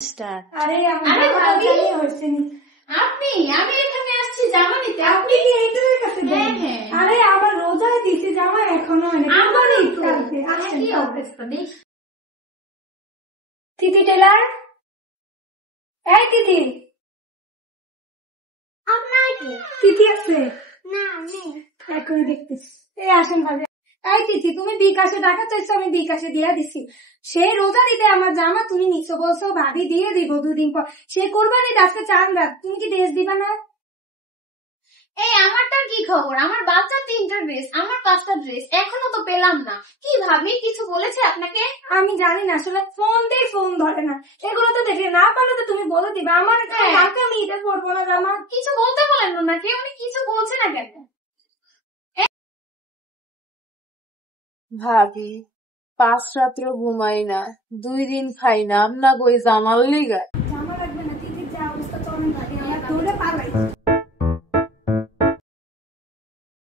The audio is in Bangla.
আরে আরে ভাবি, হয়েছে আপনি আমি এখানে আসছি জামা নিতে। আপনি কি এইটার কাছে হ্যাঁ, যান? হ্যাঁ। আরে আমার রোজা দিতে জামা এখনো হয়নি। আমারও আমারই তো কালকে আসেন একই কালকে। অবস্থা দেখি। তিথি টেলার, এই তিথি, আপনার কি? তিথি আছে? না নেই। এখনই দেখতেছি। এই আসেন ভাবি। এই তিথি, তুমি বিকাশে টাকা চাইছো, আমি বিকাশে দিয়ে দিছি। সে রোজা দিতে আমার জামা তুমি নিচ্ছ, বলছো ভাবি দিয়ে দিব দুদিন পর। সে কোরবানি আজকে চান রাত, তুমি কি ড্রেস দিবা না? এই আমারটার কি খবর? আমার বাচ্চা 3টা ড্রেস, আমার 5টা ড্রেস, এখনো তো পেলাম না। কি ভাবি, কিছু বলেছে আপনাকে? আমি জানি না, আসলে ফোন দিয়ে ফোন ধরে না। এগুলো তো দেখে না পারলে তো তুমি বলে দিবা। আমার হ্যাঁ। কালকে আমি এটা করবো না জামা। কিছু বলতে বলেন না নাকি? উনি কিছু বলছে না কেন? ভাবি 5 রাত্র ঘুমাই না, 2 দিন খাই না, আমনা কই জামার লিগা।